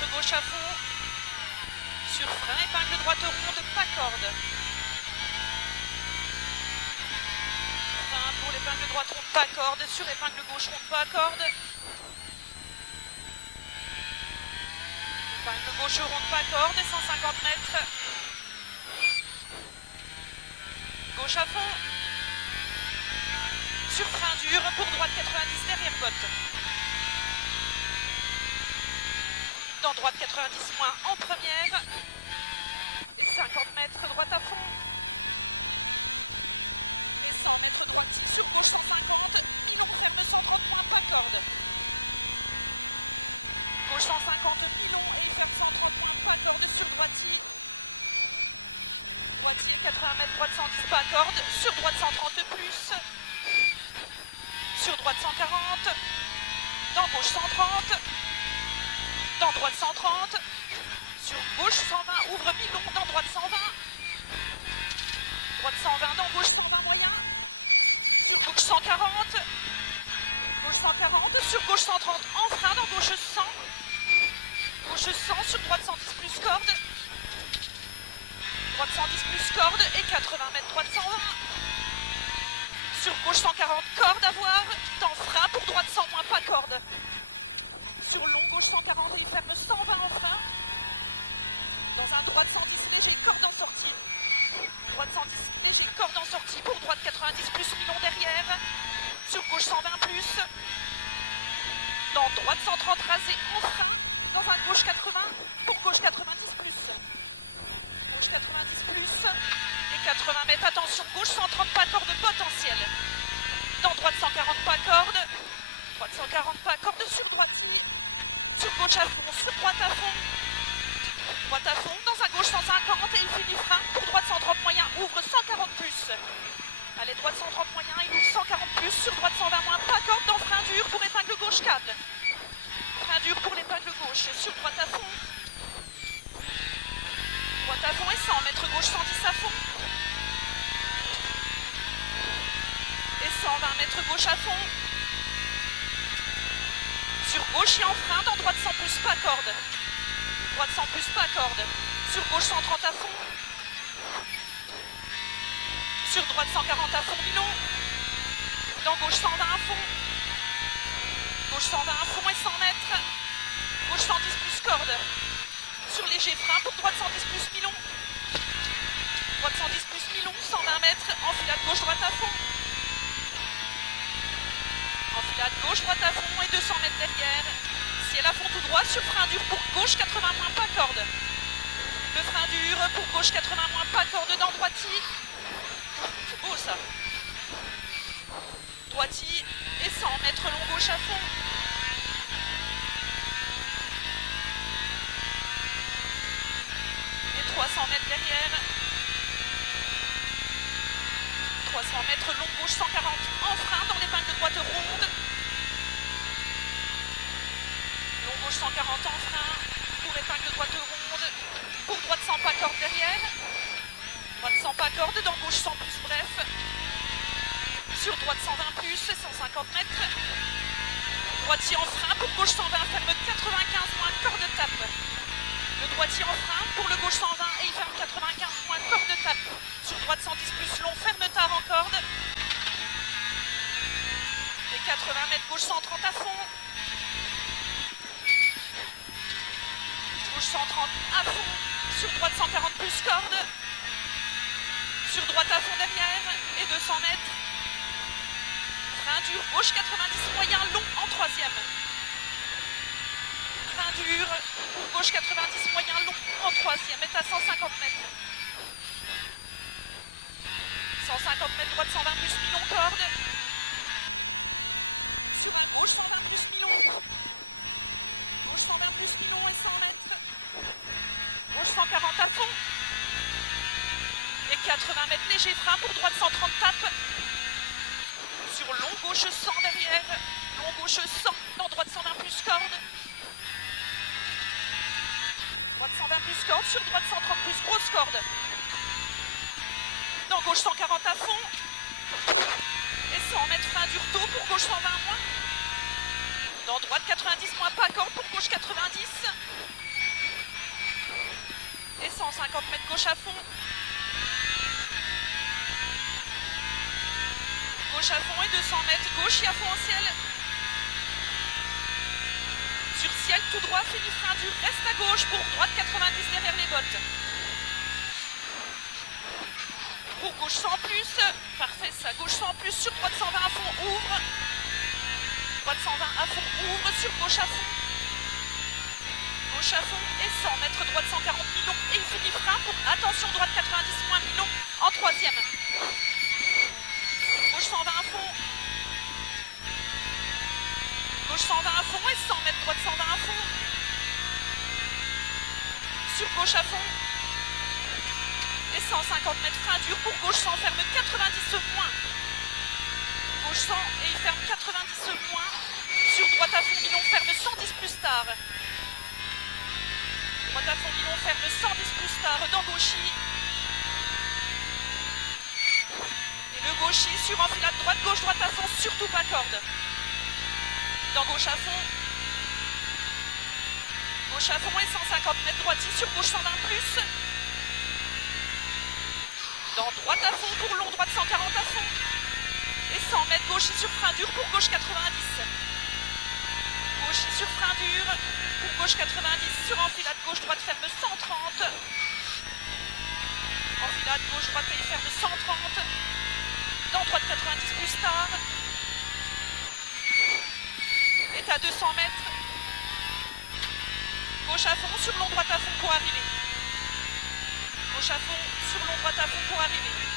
mètres gauche à fond. Sur frein, épingle droite ronde, pas corde. Frein pour l'épingle droite ronde, pas corde. Sur épingle gauche ronde, pas corde. Épingle gauche ronde, pas corde, 150 mètres. Gauche à fond. Sur frein dur pour droite 90 derrière botte. Dans droite 90 moins en première. 50 mètres droite à fond. Gauche 150 pilon. 80 mètres droite 110 pas corde. Sur droite 130 plus. Sur droite 140. Dans gauche 130. Dans droite 130. Sur gauche 120. Ouvre pilon. Dans droite 120. Droite 120. Dans gauche 120 moyen. Sur gauche 140. Gauche 140. Sur gauche 130 en frein. Dans gauche 100. Gauche 100. Sur droite 110 plus corde. Droite 110 plus corde. Et 80 mètres droite 120. Sur gauche 140, corde à voir. Dans frein pour droite 100 moins, pas corde. Sur long gauche 140 et ferme 120 en frein. Dans un droite 110, léger corde en sortie. Droite 110, léger corde en sortie. Pour droite 90 plus milon derrière. Sur gauche 120 plus. Dans droite 130 rasé en frein. Dans un gauche 80. Pour gauche 90 plus. Gauche 90 plus. 80 mètres, attention, gauche 130 pas corde potentiel. Dans droite 140 pas corde. Droite 140 pas corde sur droite 6. Sur gauche à fond, sur droite à fond. Droite à fond, dans un gauche 150 et il finit frein. Pour droite 130 moyen, ouvre 140 plus. Allez, droite 130 moyen, il ouvre 140 plus. Sur droite 120 moins, pas corde. Dans frein dur pour épingle gauche câble. Frein dur pour l'épingle gauche. Sur droite à fond. Droite à fond et 100 mètres gauche 110 à fond. Et 120 mètres gauche à fond. Sur gauche et en frein, dans droite 100 plus pas corde. Droite 100 plus pas corde. Sur gauche 130 à fond. Sur droite 140 à fond milon. Dans gauche 120 à fond. Gauche 120 à fond et 100 mètres. Gauche 110 plus corde. Sur léger frein pour droite 110 plus milon. Droite 110 plus milon, 120 mètres. Enfilade gauche droite à fond. Enfilade gauche droite à fond et 200 mètres derrière. Ciel à fond tout droit sur frein dur pour gauche 80 moins pas corde. Le frein dur pour gauche 80 moins pas corde dans droiti. C'est beau ça. Droiti et 100 mètres long gauche à fond. Et 300 mètres derrière. 300 mètres long gauche 140 en frein dans l'épingle droite ronde. Long gauche 140 en frein pour épingle droite ronde. Pour droite 100 pas corde derrière. Droite 100 pas corde, dans gauche 100 plus bref. Sur droite 120 plus, 150 mètres. Droitier en frein pour gauche 120, ferme 95 moins, corde tape. Le droitier en frein pour le gauche 120 et il ferme 95 moins, corde tape. Sur droite 110 plus long, ferme tard en corde. Et 80 mètres gauche 130 à fond. Gauche 130 à fond. Sur droite 140 plus corde. Sur droite à fond derrière et 200 mètres. Frein dur, gauche 90 moyen, long en troisième. Frein dur, pour gauche 90 moyen, long en troisième, est à 150 mètres. 150 mètres droite 120 plus milon corde. Gauche 120 plus milon. Gauche 120 plus milon et 100 mètres. Gauche 140 à fond. Et 80 mètres léger frein pour droite 130 tape. Sur long gauche 100 derrière. Long gauche 100 dans droite 120 plus corde. Droite 120 plus corde, sur droite 130 plus grosse corde. Dans gauche 140 à fond. Et 100 mètres frein dur tôt pour gauche 120 moins. Dans droite 90 moins pas corde pour gauche 90. 150 mètres gauche à fond. Gauche à fond et 200 mètres gauche et à fond en ciel. Sur ciel tout droit, fini frein dur, reste à gauche pour droite 90 derrière les bottes. Pour gauche 100 plus, parfait ça, gauche 100 plus, sur droite 120 à fond, ouvre. Droite 120 à fond, ouvre, sur gauche à fond. Gauche à fond et 100 mètres, droite 140 millions et il finit frein pour attention, droite 90 moins millions en troisième. Gauche 120 à fond. Gauche 120 à fond et 100 mètres, droite 120 à fond. Sur gauche à fond. Et 150 mètres frein dur pour gauche 100, ferme 90 moins. Gauche 100 et il ferme 90 moins. Sur droite à fond, Milon ferme 110 plus tard. Droite à fond, Milon ferme 110 plus tard dans gauchis. Et le gauchis sur enfilade droite, gauche, droite à fond, surtout pas corde. Dans gauche à fond. Gauche à fond et 150 mètres droiti sur gauche 120 plus. Dans droite à fond pour long, droite 140 à fond. Et 100 mètres gauchis sur frein dur pour gauche 90. Gauchis sur frein dur pour gauche 90. Sur enfilade gauche, droite ferme 130. Enfilade gauche, droite et il ferme 130. Dans droite 90 plus tard. Et à 200 mètres. Gauche à fond, sur long, droite à fond pour arriver. Gauche à fond, sur long, droite à fond pour arriver.